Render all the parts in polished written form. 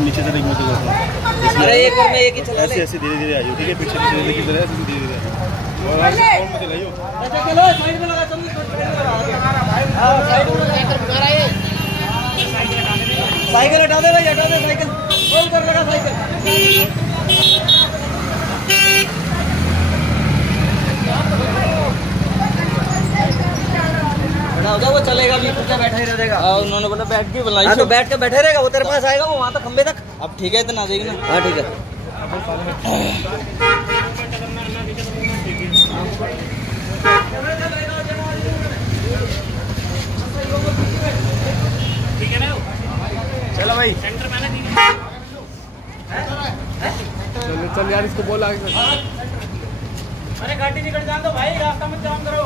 नीचे से देखो। अरे एक बार में एक ही चला ले। ऐसे धीरे धीरे आइयो, ठीक है? पीछे पीछे देखिए जरा, ऐसे धीरे धीरे और आगे कौन मत लाइयो। अच्छा चलो साइड में लगा, चलो हां साइड में लगा कर बुला रहा है। साइकिल हटा दे भाई, हटा दे साइकिल। रोल कर लगा साइकिल। हो जा, वो चलेगा भी, पीछे बैठा ही रहेगा। उन्होंने बोला बैठ के बुलाई। हाँ तो बैठ के बैठे रहेगा, वो तेरे पास आएगा, वो वहाँ तक खंबे तक। अब ठीक है, इतना आ जाएगी ना। हाँ ठीक है। ठीक है ना, चलो भाई सेंटर में ना। चल यार, इसको बोल आगे। अरे गाड़ी निकल जान दो भाई, रास्ता मत जाम करो।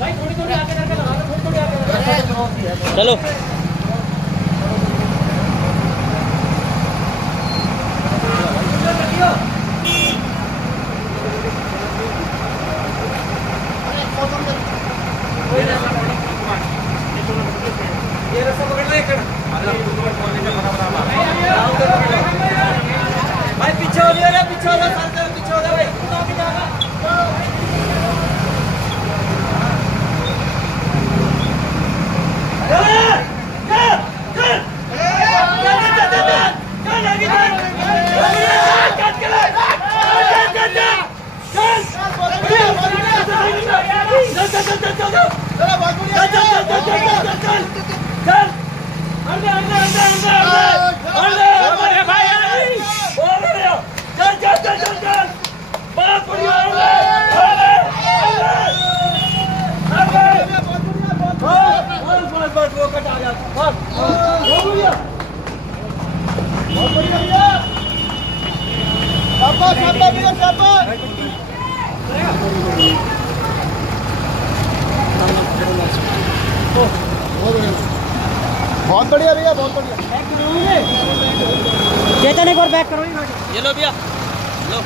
भाई थोड़ी थोड़ी आगे करके लगा दो, थोड़ी थोड़ी आगे। चलो ये रास्ता पकड़ ले भाई। पीछे हो गया, पीछे हो गया, पीछे हो गया भाई। बहुत बढ़िया भैया, बहुत बढ़िया। चेतन एक और बैक करो। ये लो भैया, लो।